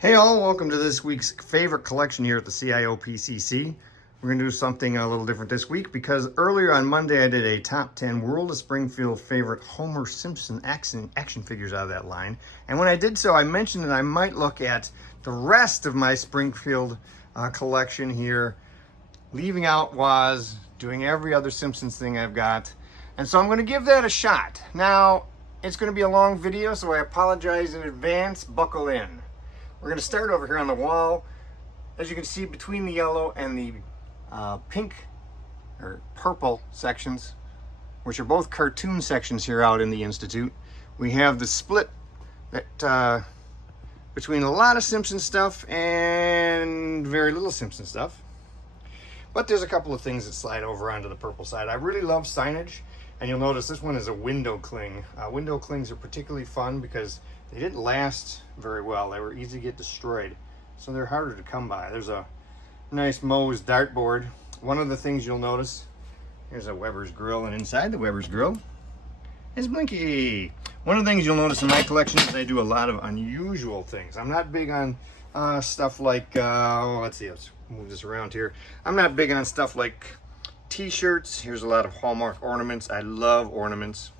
Hey all, welcome to this week's favorite collection here at the CIOPCC. We're going to do something a little different this week because earlier on Monday I did a top 10 World of Springfield favorite Homer Simpson action figures out of that line. And when I did so, I mentioned that I might look at the rest of my Springfield collection here, leaving out Woz, doing every other Simpsons thing I've got. And so I'm going to give that a shot. Now, it's going to be a long video, so I apologize in advance. Buckle in. We're going to start over here on the wall. As you can see, between the yellow and the pink or purple sections, which are both cartoon sections here out in the Institute, we have the split that between a lot of Simpson stuff and very little Simpson stuff. But there's a couple of things that slide over onto the purple side. I really love signage, and you'll notice this one is a window cling. Window clings are particularly fun because they didn't last very well. They were easy to get destroyed, so they're harder to come by. There's a nice Moe's dartboard. One of the things you'll notice, here's a Weber's grill, and inside the Weber's grill is Blinky. One of the things you'll notice in my collection is I do a lot of unusual things. I'm not big on stuff like, let's see, let's move this around here. I'm not big on stuff like t-shirts. Here's a lot of Hallmark ornaments. I love ornaments.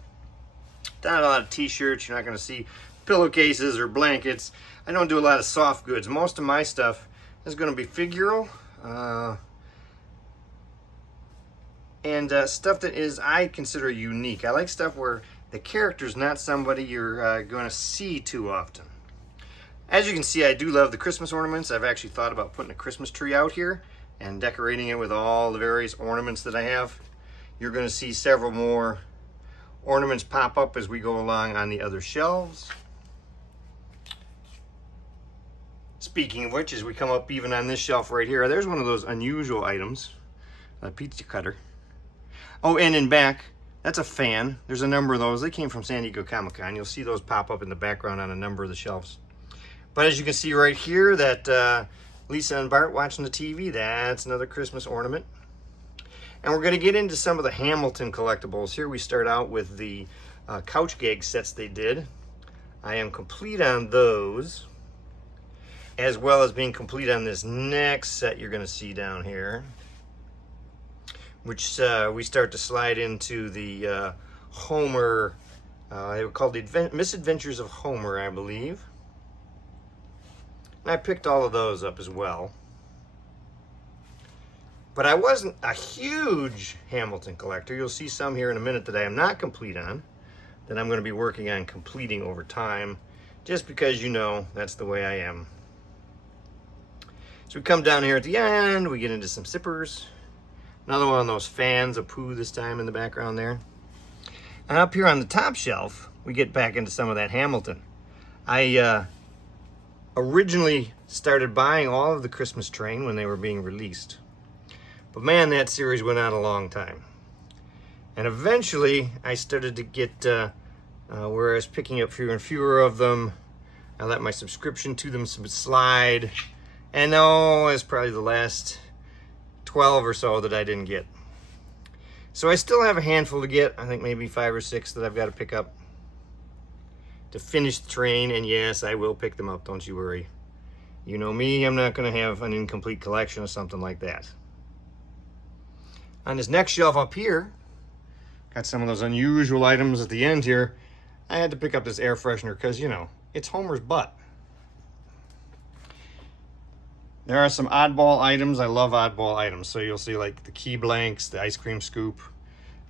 Not a lot of t-shirts. You're not going to see pillowcases or blankets. I don't do a lot of soft goods. Most of my stuff is going to be figural and stuff that is, I consider, unique. I like stuff where the character's not somebody you're going to see too often. As you can see, I do love the Christmas ornaments. I've actually thought about putting a Christmas tree out here and decorating it with all the various ornaments that I have. You're going to see several more ornaments pop up as we go along on the other shelves. Speaking of which, as we come up even on this shelf right here, there's one of those unusual items, a pizza cutter. Oh, and in back, that's a fan. There's a number of those. They came from San Diego Comic-Con. You'll see those pop up in the background on a number of the shelves. But as you can see right here, that Lisa and Bart watching the TV, that's another Christmas ornament. And we're going to get into some of the Hamilton collectibles. Here we start out with the couch gag sets they did. I am complete on those, as well as being complete on this next set you're going to see down here, which we start to slide into the Homer, they were called the Misadventures of Homer, I believe. And I picked all of those up as well. But I wasn't a huge Hamilton collector. You'll see some here in a minute that I am not complete on, that I'm going to be working on completing over time, just because, you know, that's the way I am. So we come down here at the end, we get into some zippers. Another one of those fans of Pooh this time in the background there. And up here on the top shelf, we get back into some of that Hamilton. I originally started buying all of the Christmas Train when they were being released. But man, that series went on a long time. And eventually, I started to get where I was picking up fewer and fewer of them. I let my subscription to them slide. And no, it's probably the last 12 or so that I didn't get. So I still have a handful to get. I think maybe 5 or 6 that I've got to pick up to finish the train. And yes, I will pick them up, don't you worry. You know me, I'm not going to have an incomplete collection or something like that. On this next shelf up here, got some of those unusual items at the end here. I had to pick up this air freshener because, you know, it's Homer's butt. There are some oddball items. I love oddball items. So you'll see like the key blanks, the ice cream scoop,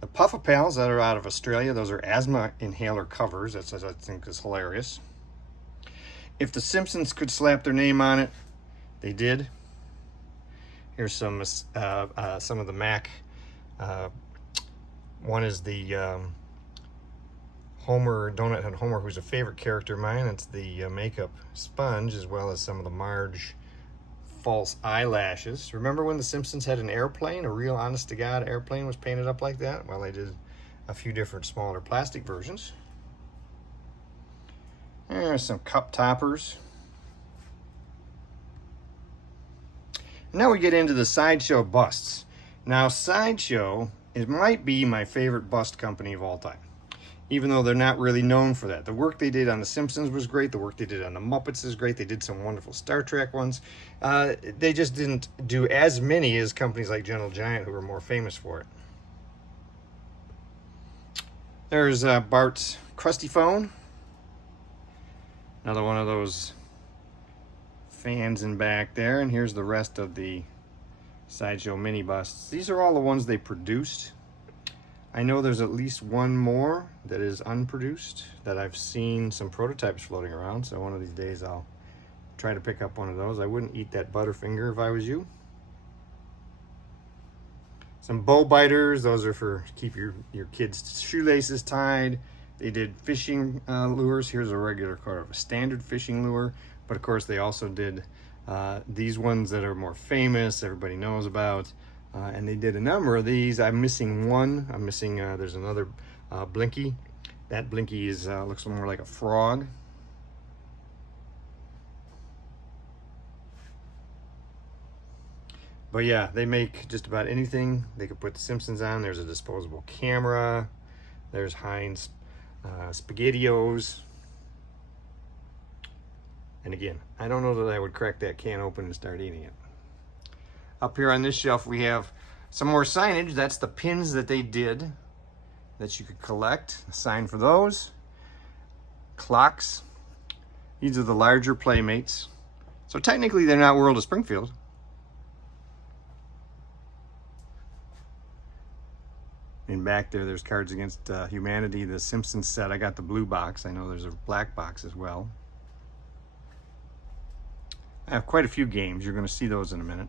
the Puff-A-Pals that are out of Australia. Those are asthma inhaler covers. That's, I think, is hilarious. If the Simpsons could slap their name on it, they did. Here's some of the Mac. One is the Homer, Donut Head Homer, who's a favorite character of mine. It's the makeup sponge, as well as some of the Marge false eyelashes. Remember when the Simpsons had an airplane, a real honest-to-God airplane was painted up like that? Well, they did a few different smaller plastic versions. There's some cup toppers. Now we get into the Sideshow busts. Now, Sideshow, it might be my favorite bust company of all time. even though they're not really known for that. The work they did on The Simpsons was great. The work they did on The Muppets is great. They did some wonderful Star Trek ones. They just didn't do as many as companies like Gentle Giant, who were more famous for it. There's Bart's Krusty Phone. Another one of those fans in back there. And here's the rest of the Sideshow mini busts. These are all the ones they produced. I know there's at least one more that is unproduced that I've seen some prototypes floating around, so one of these days I'll try to pick up one of those. I wouldn't eat that Butterfinger if I was you. Some bow biters, those are for keep your kids' shoelaces tied. They did fishing lures. Here's a regular kind of a standard fishing lure, but of course they also did these ones that are more famous, everybody knows about. And they did a number of these. I'm missing one. I'm missing, there's another Blinky. That Blinky is looks more like a frog. But yeah, they make just about anything. They could put The Simpsons on. There's a disposable camera. There's Heinz SpaghettiOs. And again, I don't know that I would crack that can open and start eating it. Up here on this shelf, we have some more signage. That's the pins that they did that you could collect. A sign for those. Clocks. These are the larger Playmates. So technically, they're not World of Springfield. In back there, there's Cards Against Humanity, the Simpsons set. I got the blue box. I know there's a black box as well. I have quite a few games. You're going to see those in a minute.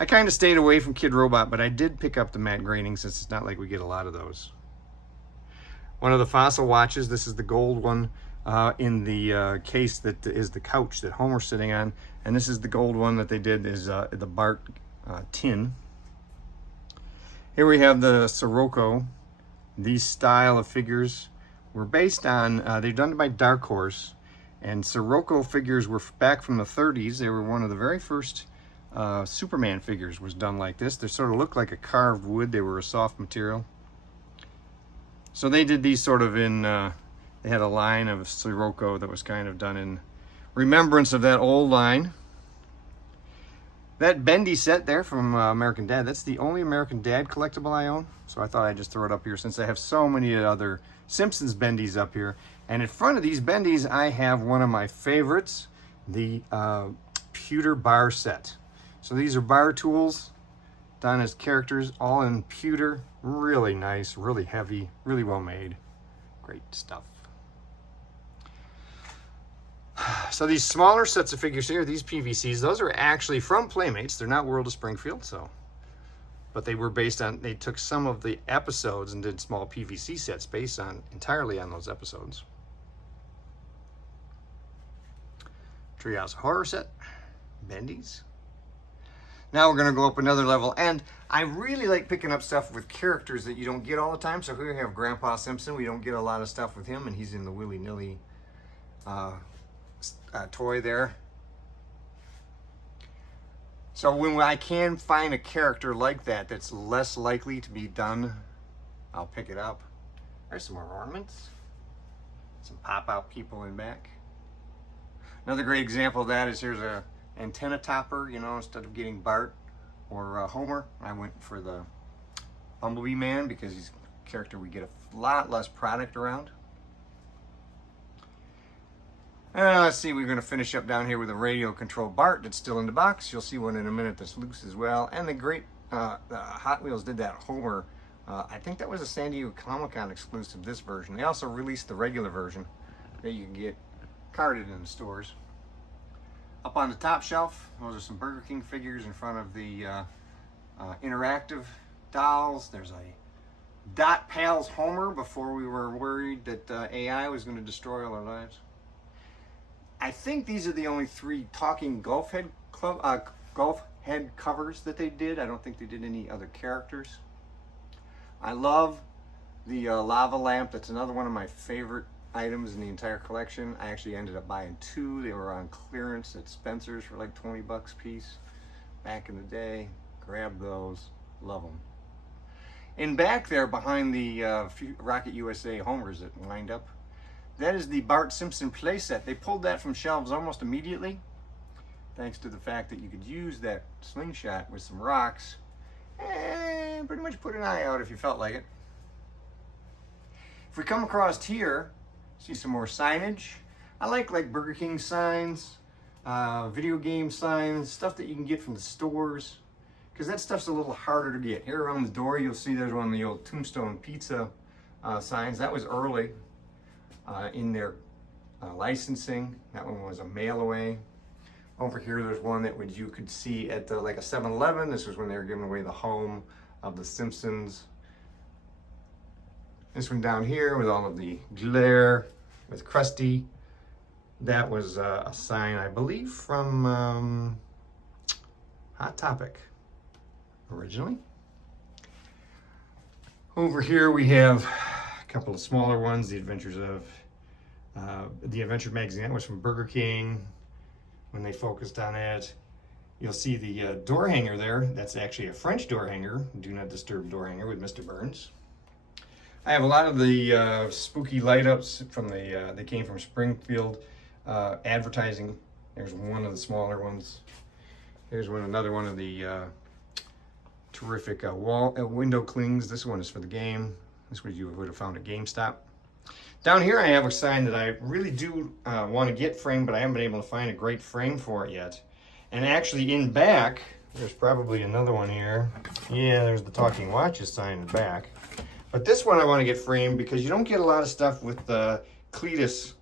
I kind of stayed away from Kid Robot, but I did pick up the matte graining since it's not like we get a lot of those. One of the fossil watches. This is the gold one in the case that is the couch that Homer's sitting on. And this is the gold one that they did is the Bart tin. Here we have the Sirocco. These style of figures were based on, they're done by Dark Horse. And Sirocco figures were back from the 30s. They were one of the very first Superman figures was done like this. They sort of looked like a carved wood. They were a soft material. So they did these sort of in, they had a line of Sirocco that was kind of done in remembrance of that old line. That bendy set there from American Dad, that's the only American Dad collectible I own. So I thought I'd just throw it up here since I have so many other Simpsons bendies up here. And in front of these bendies, I have one of my favorites, the pewter bar set. So these are bar tools done as characters, all in pewter. Really nice, really heavy, really well made. Great stuff. So these smaller sets of figures here, these PVCs, those are actually from Playmates. They're not World of Springfield, so. But they were based on, they took some of the episodes and did small PVC sets based on, entirely on those episodes. Treehouse Horror set, bendies. Now we're gonna go up another level, and I really like picking up stuff with characters that you don't get all the time. So here we have Grandpa Simpson. We don't get a lot of stuff with him, and he's in the willy-nilly toy there. So when I can find a character like that that's less likely to be done, I'll pick it up. There's some more ornaments. Some pop-out people in back. Another great example of that is here's a antenna topper. You know, instead of getting Bart or Homer, I went for the Bumblebee Man because he's a character we get a lot less product around. Let's see, we're going to finish up down here with a radio control Bart that's still in the box. You'll see one in a minute that's loose as well. And the great Hot Wheels did that Homer. I think that was a San Diego Comic-Con exclusive, this version. They also released the regular version that you can get carded in the stores. Up on the top shelf, those are some Burger King figures in front of the interactive dolls. There's a Dot Pals Homer before we were worried that AI was going to destroy all our lives. I think these are the only 3 talking golf head covers that they did. I don't think they did any other characters. I love the lava lamp. That's another one of my favorite items in the entire collection. I actually ended up buying 2. They were on clearance at Spencer's for like 20 bucks a piece back in the day. Grab those. Love them. In back there, behind the Rocket USA homers that lined up, that is the Bart Simpson playset. They pulled that from shelves almost immediately, thanks to the fact that you could use that slingshot with some rocks and pretty much put an eye out if you felt like it. If we come across here, see some more signage. I like Burger King signs, video game signs, stuff that you can get from the stores, because that stuff's a little harder to get. Here around the door, you'll see there's one of the old Tombstone Pizza signs. That was early in their licensing. That one was a mail away. Over here, there's one that you could see at like a 7-Eleven. This was when they were giving away the home of the Simpsons. This one down here with all of the glare with Krusty. That was a sign, I believe, from Hot Topic originally. Over here we have a couple of smaller ones. The Adventures of the Adventure magazine. That was from Burger King when they focused on it. You'll see the door hanger there. That's actually a French door hanger. Do not disturb door hanger with Mr. Burns. I have a lot of the spooky light ups from they came from Springfield advertising. There's one of the smaller ones. Here's another one of the terrific window clings. This one is for the game. This one you would have found at GameStop. Down here I have a sign that I really do want to get framed, but I haven't been able to find a great frame for it yet. And actually in back, there's probably another one here. Yeah, there's the Talking Watches sign in the back. But this one I want to get framed because you don't get a lot of stuff with the Cletus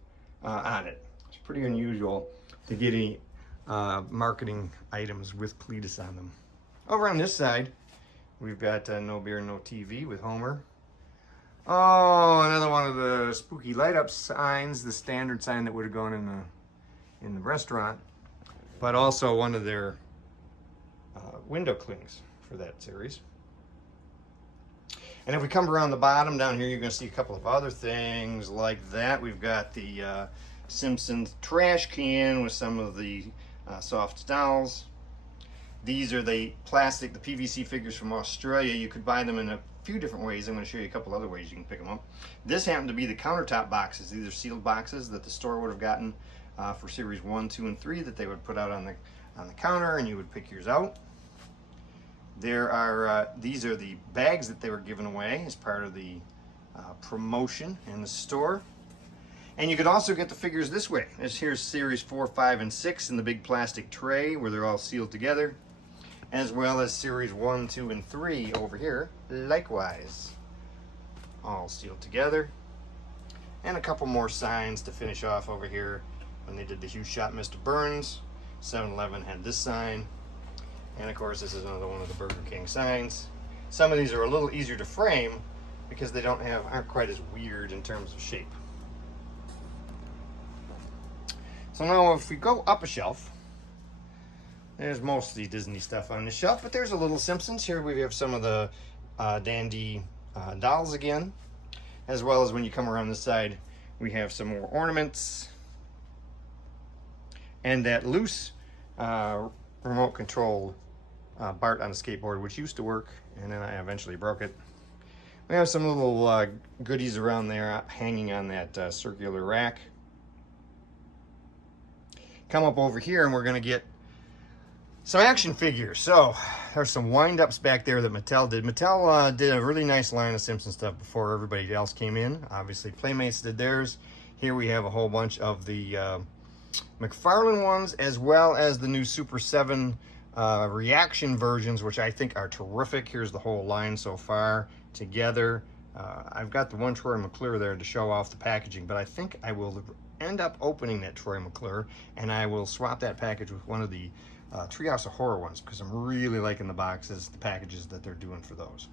on it. It's pretty unusual to get any marketing items with Cletus on them. Over on this side, we've got No Beer, No TV with Homer. Oh, another one of the spooky light up signs, the standard sign that would have gone in the restaurant, but also one of their window clings for that series. And if we come around the bottom down here, you're going to see a couple of other things like that. We've got the Simpsons trash can with some of the soft dolls. These are the plastic, the PVC figures from Australia. You could buy them in a few different ways. I'm going to show you a couple other ways you can pick them up. This happened to be the countertop boxes. These are sealed boxes that the store would have gotten for series 1, 2, and 3 that they would put out on the counter, and you would pick yours out. There are these are the bags that they were giving away as part of the promotion in the store. And you could also get the figures this way. Here's series 4, 5, and 6 in the big plastic tray where they're all sealed together, as well as series 1, 2, and 3 over here, likewise, all sealed together. And a couple more signs to finish off over here. When they did the Huge Shot Mr. Burns, 7-Eleven had this sign. And of course, this is another one of the Burger King signs. Some of these are a little easier to frame because they aren't quite as weird in terms of shape. So now if we go up a shelf, there's mostly Disney stuff on the shelf, but there's a little Simpsons. Here we have some of the dandy dolls again, as well as when you come around this side, we have some more ornaments. And that loose remote control Bart on a skateboard, which used to work, and then I eventually broke it. We have some little goodies around there hanging on that circular rack. Come up over here and we're going to get some action figures. So there's some wind-ups back there that Mattel did. Mattel did a really nice line of Simpsons stuff before everybody else came in. Obviously Playmates did theirs. Here we have a whole bunch of the McFarlane ones, as well as the new Super 7 reaction versions, which I think are terrific. Here's the whole line so far together. I've got the one Troy McClure there to show off the packaging, but I think I will end up opening that Troy McClure, and I will swap that package with one of the Treehouse of Horror ones, because I'm really liking the boxes, the packages that they're doing for those.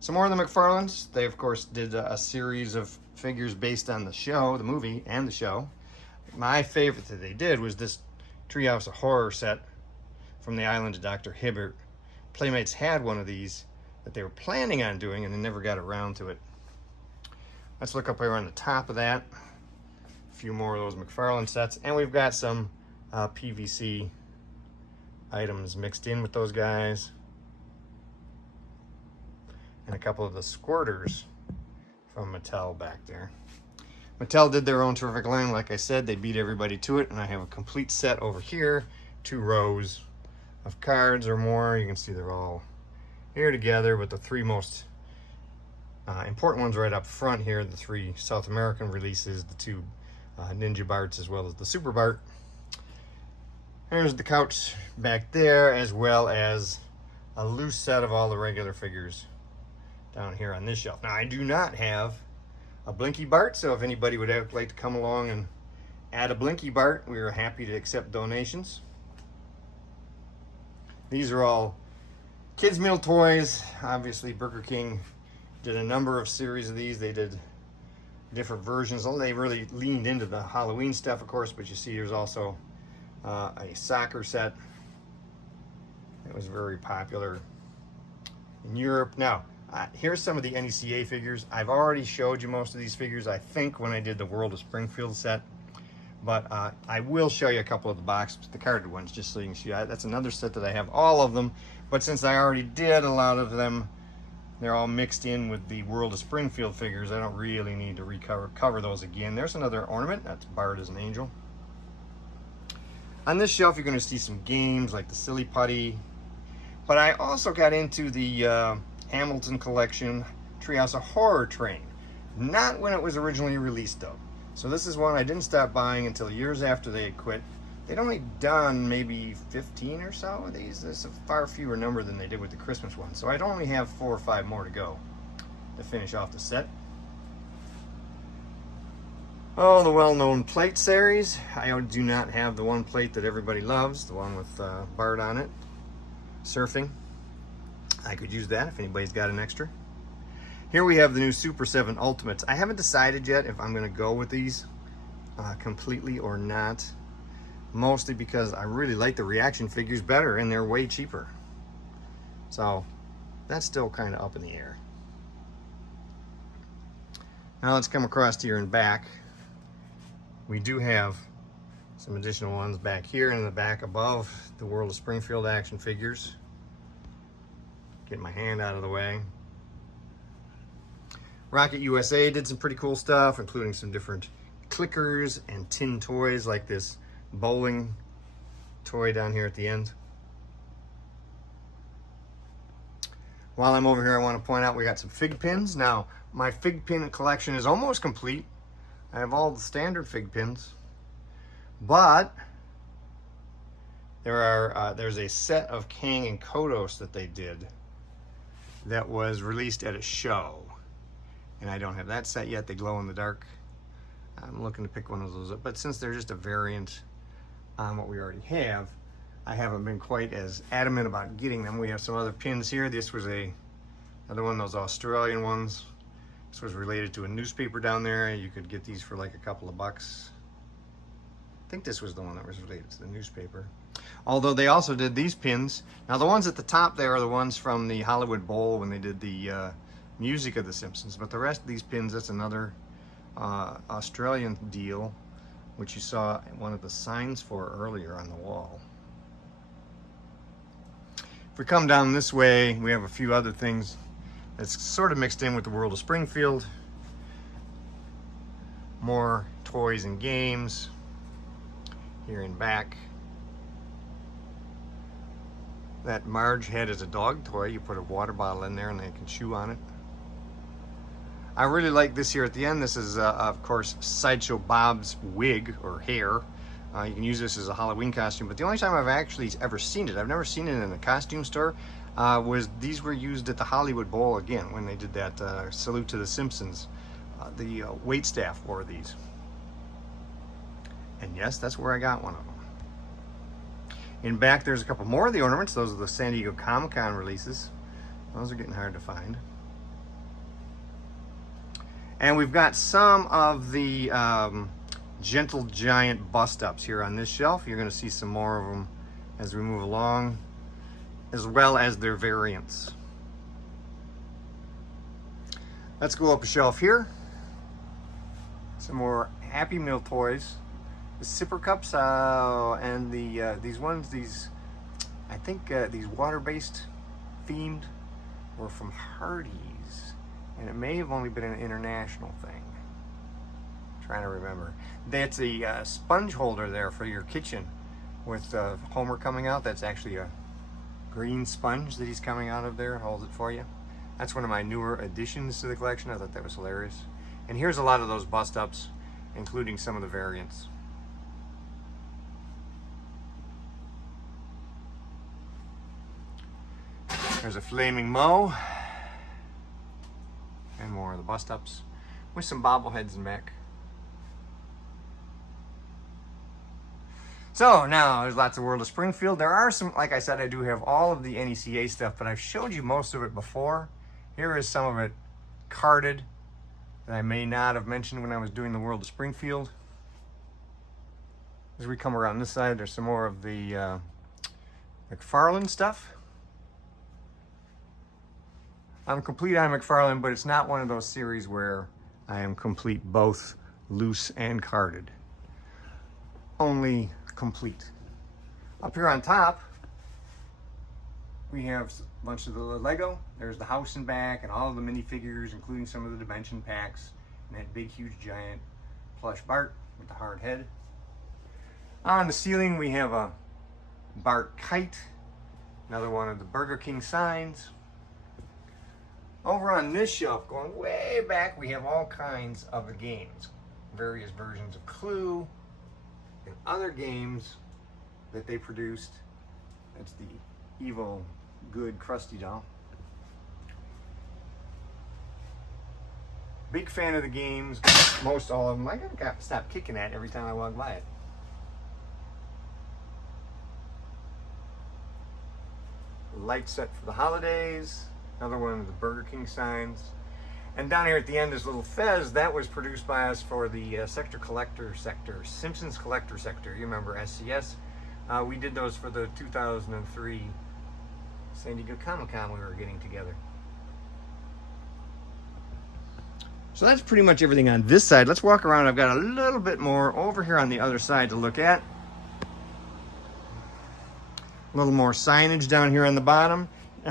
Some more of the McFarlanes. They, of course, did a series of figures based on the show, the movie, and the show. My favorite that they did was this Treehouse of Horror set from the Island of Dr. Hibbert. Playmates had one of these that they were planning on doing, and they never got around to it. Let's look up here on the top of that. A few more of those McFarlane sets, and we've got some PVC items mixed in with those guys. and a couple of the squirters from Mattel back there. Mattel did their own terrific line. Like I said, they beat everybody to it, and I have a complete set over here, 2 rows of cards or more. You can see they're all here together, but the 3 most important ones right up front here, the 3 South American releases, the 2 Ninja Barts, as well as the Super Bart. There's the couch back there, as well as a loose set of all the regular figures down here on this shelf. Now, I do not have a Blinky Bart, so if anybody would like to come along and add a Blinky Bart, we are happy to accept donations. These are all kids' meal toys. Obviously, Burger King did a number of series of these. They did different versions. They really leaned into the Halloween stuff, of course, but you see there's also a soccer set that was very popular in Europe. Now, here's some of the NECA figures. I've already showed you most of these figures, I think, when I did the World of Springfield set. But I will show you a couple of the boxes, the carded ones, just so you can see. That's another set that I have all of them. But since I already did a lot of them, they're all mixed in with the World of Springfield figures. I don't really need to cover those again. There's another ornament. That's Bart as an angel. On this shelf, you're going to see some games like the Silly Putty. But I also got into the Hamilton collection, Treehouse of Horror Train. Not when it was originally released, though. So this is one I didn't stop buying until years after they had quit. They'd only done maybe 15 or so of these. There's a far fewer number than they did with the Christmas one. So I'd only have 4 or 5 more to go to finish off the set. Oh, the well-known plate series. I do not have the one plate that everybody loves, the one with Bart on it, surfing. I could use that if anybody's got an extra. Here we have the new Super 7 Ultimates. I haven't decided yet if I'm going to go with these completely or not. Mostly because I really like the reaction figures better and they're way cheaper. So that's still kind of up in the air. Now let's come across here and back. We do have some additional ones back here in the back above the World of Springfield action figures. Get my hand out of the way. Rocket USA did some pretty cool stuff, including some different clickers and tin toys like this bowling toy down here at the end. While I'm over here, I want to point out we got some fig pins. Now, my fig pin collection is almost complete. I have all the standard fig pins, but there's a set of Kang and Kodos that they did that was released at a show, and I don't have that set yet. They glow in the dark. I'm looking to pick one of those up, but since they're just a variant on what we already have, I haven't been quite as adamant about getting them. We have some other pins here. This was another one of those Australian ones. This was related to a newspaper down there. You could get these for like a couple of bucks. I think this was the one that was related to the newspaper. Although they also did these pins. Now the ones at the top there are the ones from the Hollywood Bowl when they did the music of the Simpsons. But the rest of these pins, that's another Australian deal, which you saw one of the signs for earlier on the wall. If we come down this way, we have a few other things that's sort of mixed in with the World of Springfield. More toys and games here in back. That Marge head is a dog toy. You put a water bottle in there and they can chew on it. I really like this here at the end. This is, of course, Sideshow Bob's wig or hair. You can use this as a Halloween costume, but the only time I've actually ever seen it, I've never seen it in a costume store, was these were used at the Hollywood Bowl again when they did that salute to the Simpsons. The waitstaff wore these. And yes, that's where I got one of them. In back, there's a couple more of the ornaments. Those are the San Diego Comic-Con releases. Those are getting hard to find. And we've got some of the Gentle Giant bust-ups here on this shelf. You're going to see some more of them as we move along, as well as their variants. Let's go up a shelf here. Some more Happy Meal toys. The sipper cups and these ones, I think these water-based themed were from Hardee's. And it may have only been an international thing. Trying to remember. That's a sponge holder there for your kitchen with Homer coming out. That's actually a green sponge that he's coming out of there. Holds it for you. That's one of my newer additions to the collection. I thought that was hilarious. And here's a lot of those bust-ups, including some of the variants. There's a Flaming Moe. And more of the bust-ups with some bobbleheads in back. So now there's lots of World of Springfield. There are some, like I said, I do have all of the NECA stuff, but I've showed you most of it before. Here is some of it carded that I may not have mentioned when I was doing the World of Springfield. As we come around this side, there's some more of the McFarlane stuff. I'm complete on McFarlane, but it's not one of those series where I am complete both loose and carded. Only complete. Up here on top, we have a bunch of the Lego. There's the house in back and all of the minifigures, including some of the dimension packs, and that big, huge, giant plush Bart with the hard head. On the ceiling, we have a Bart kite, another one of the Burger King signs. Over on this shelf, going way back, we have all kinds of the games. Various versions of Clue and other games that they produced. That's the evil, good, Krusty doll. Big fan of the games, most all of them. I gotta stop kicking at every time I walk by it. Light set for the holidays. Another one of the Burger King signs. And down here at the end, this little Fez, that was produced by us for the Collector Sector, Simpsons Collector Sector. You remember SCS? We did those for the 2003 San Diego Comic-Con we were getting together. So that's pretty much everything on this side. Let's walk around. I've got a little bit more over here on the other side to look at. A little more signage down here on the bottom.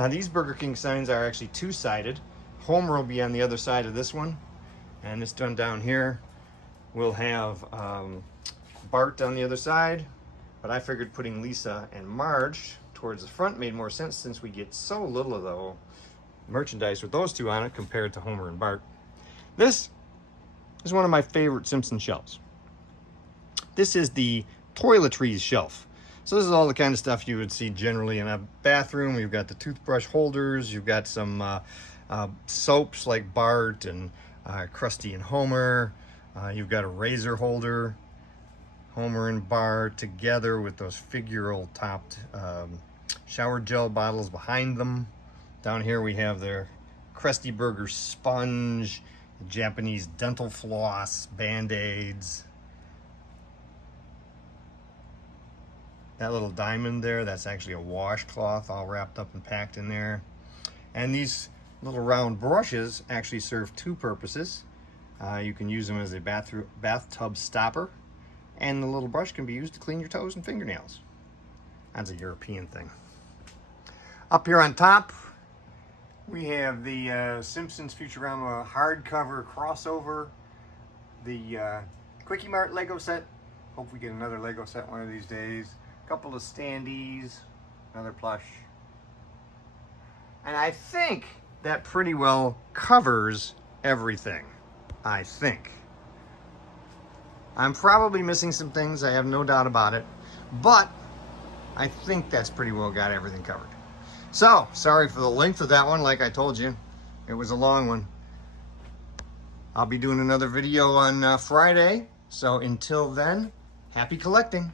These Burger King signs are actually two-sided. Homer will be on the other side of this one, and this one down here will have Bart on the other side, but I figured putting Lisa and Marge towards the front made more sense since we get so little of the merchandise with those two on it compared to Homer and Bart. This is one of my favorite Simpsons shelves. This is the toiletries shelf. So this is all the kind of stuff you would see generally in a bathroom. We've got the toothbrush holders, you've got some soaps like Bart and Krusty and Homer. You've got a razor holder, Homer and Bart together with those figural topped shower gel bottles behind them. Down here we have their Krusty Burger sponge, Japanese dental floss, Band-Aids. That little diamond there, that's actually a washcloth all wrapped up and packed in there. And these little round brushes actually serve two purposes. You can use them as a bathtub stopper, and the little brush can be used to clean your toes and fingernails. That's a European thing. Up here on top, we have the Simpsons Futurama hardcover crossover, the Quickie Mart Lego set. Hope we get another Lego set one of these days. A couple of standees, another plush. And I think that pretty well covers everything. I think. I'm probably missing some things, I have no doubt about it, but I think that's pretty well got everything covered. So, sorry for the length of that one, like I told you. It was a long one. I'll be doing another video on Friday, so until then, happy collecting.